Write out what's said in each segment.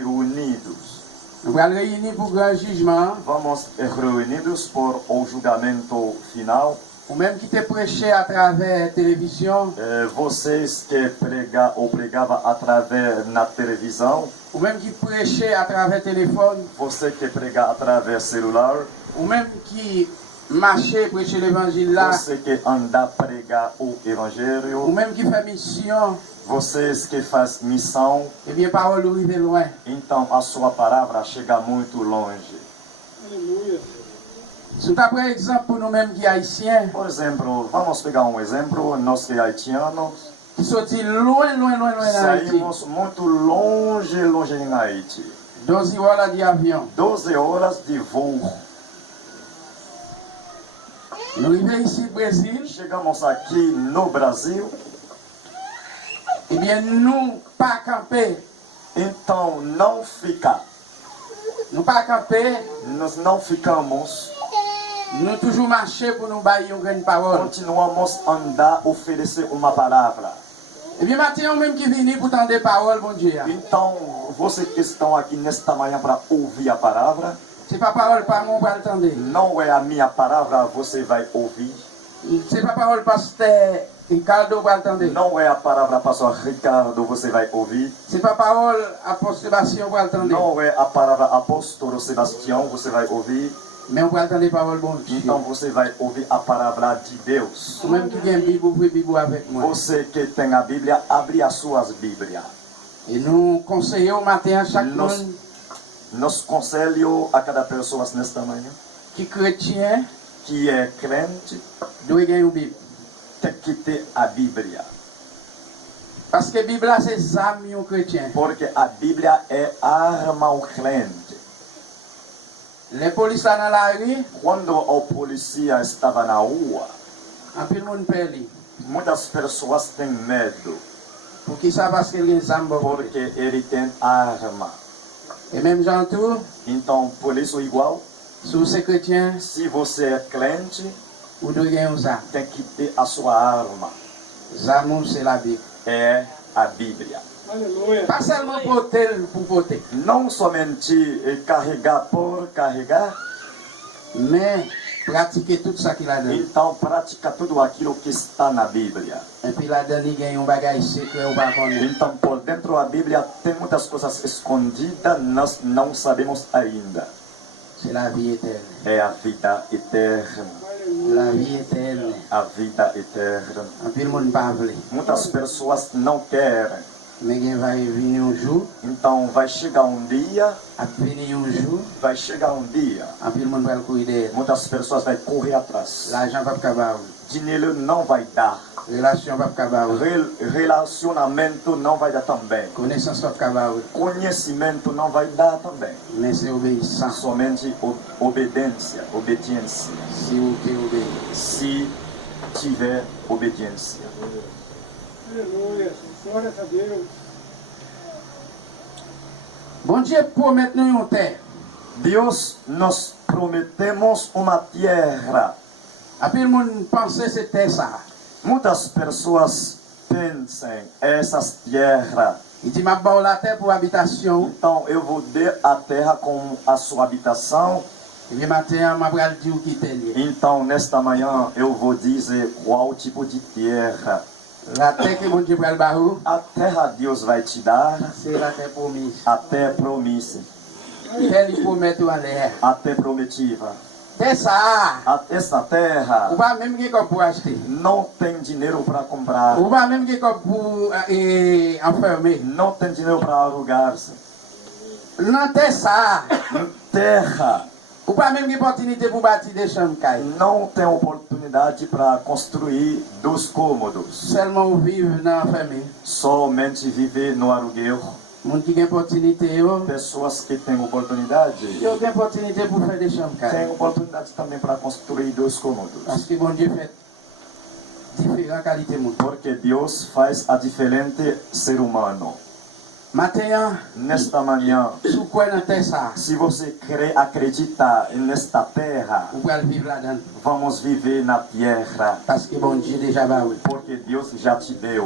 reunidos. Vamos reunidos por o julgamento final. Ou même qui te prêchait à travers la télévision. Vocês que pregavam através na televisão. Ou même qui prêchait à travers le téléphone. Você que prega através celular. Ou même qui marchait prêcher l'évangile là. Você que anda pregar o evangelho. Ou même qui fait mission. Vocês que faz missão. Eh bien, parole arrive loin. Então a sua palavra chega muito longe. Aleluia. Se tu prends exemple pour nous-mêmes qui haïtiens. Por exemplo, vamos pegar exemplo, nós que haitianos. Que sorti loin Saímos muito longe em Haiti. 12 horas de avião. 12 horas de voo. Nous arrivons ici au Brésil. Chegamos aqui no Brasil. Eh bien, nous pas camper. Então não fica. Nous pas camper. Nós não ficamos. Nous toujours marcher pour nous bailler une grande parole. Continuamos a andar, oferecer uma palavra. E bien, Matheus mesmo que vini pour entender parole, bom dia. Então, vocês que estão aqui nesta manhã para ouvir a palavra. C'est pas parole para mim para entender. Não é a minha palavra, você vai ouvir. C'est pas parole pasteur Ricardo para entender. Não é a palavra pastor Ricardo, você vai ouvir. C'est pas parole apóstolo Sebastião para entender. Não é a palavra apóstolo Sebastião, você vai ouvir. Mais on va entendre parole bon Dieu. Então você vai ouvir a palavra de Deus. Ou même qui tem Bíblia, ouvre Bíblia avec moi. Você que tem a Bíblia, abre as suas Bíblias. E nous conseillons au matin chaque monde. Nós conselho a cada pessoa nesta manhã. Que chrétien. Que é crente. Doit ganhar uma Bíblia. Tem que ter a Bíblia. Parce que a Bíblia c'est arme ao chrétien. Porque a Bíblia é arma ao crente. Les policiers dans la rue. Quando o polícia estava na rua, muitas pessoas têm medo. Porque ele tem arma. E mesmo jantou. Então, por isso igual. Se você é chrétien, se você é crente, tem que ter a sua arma. É a Bíblia. Aleluia. Pas seulement pour voter. Não somente carregar por carregar, mas pratiquer tudo isso que lá dentro. Então pratica tudo aquilo que está na Bíblia. E puis lá dentro tem bagagem secreto ou bagulho. Então por dentro da Bíblia tem muitas coisas escondidas, nós não sabemos ainda. C'est la vie éternelle. É a vida eterna. La vie éternelle. A vida eterna. Muitas pessoas não querem. Vai vir jour. Então vai chegar dia. Vai chegar dia. Muitas pessoas vão correr atrás. Dinheiro não vai dar. Relacionamento não vai dar também. Conhecimento não vai dar também. Somente obediência. Se tiver obediência. Aleluia, glória a Deus. Bom dia, promete-nos uma terra. Deus nos prometemos uma terra. Apenas mundo pensa essa terra. Muitas pessoas pensam essas terras. E te mabou a terra por habitação. Então eu vou dar a terra como a sua habitação. Então nesta manhã eu vou dizer qual tipo de terra. A terra Deus vai te dar. Até promissa. Até prometiva. Essa terra não tem dinheiro para comprar. Não tem dinheiro para alugar-se. Terra não tem oportunidade para construir 2 cômodos. Somente viver no aluguel. Pessoas que têm oportunidade. Tem oportunidade também para construir 2 cômodos. Porque Deus faz a diferente ser humano. Matin, Nesta manhã, sous quoi dans terre ça, se você acredita nesta terra, vous pouvez vivre là-dedans. vamos viver na terra, Parce que bon Dieu déjà va oui. porque Deus já te deu.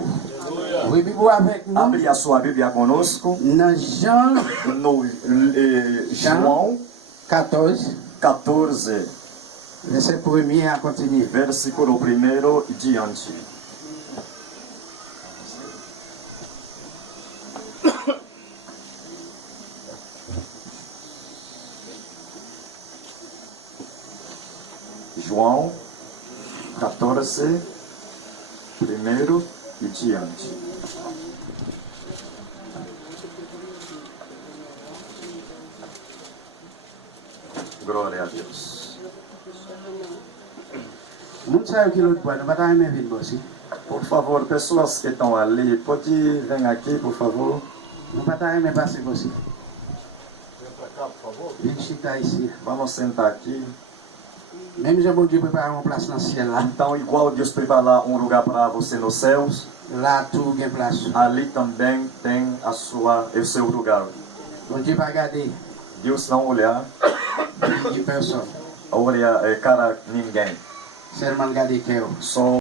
Oui, Bible avec nous. Abre a sua Bíblia conosco, Dans Jean no João 14, 14, verset 1er à continuer. versículo 1 e diante. João 14, 1 e diante. Glória a Deus. Moun sa qui l'autre bois, nous pas aimer venir bosser. Por favor, pessoas que estão ali, pode vir aqui, por favor. Nous pas aimer passer bosser. Viens chita ici. Vamos sentar aqui. Même si bon Dieu prépare une place dans le ciel là, Então, igual Deus prepara um lugar para você nos céus, là tout bien place. ali também tem o seu lugar. Bon Dieu va garder Deus não olha de personne, cara ninguém, seulement garder cœur. só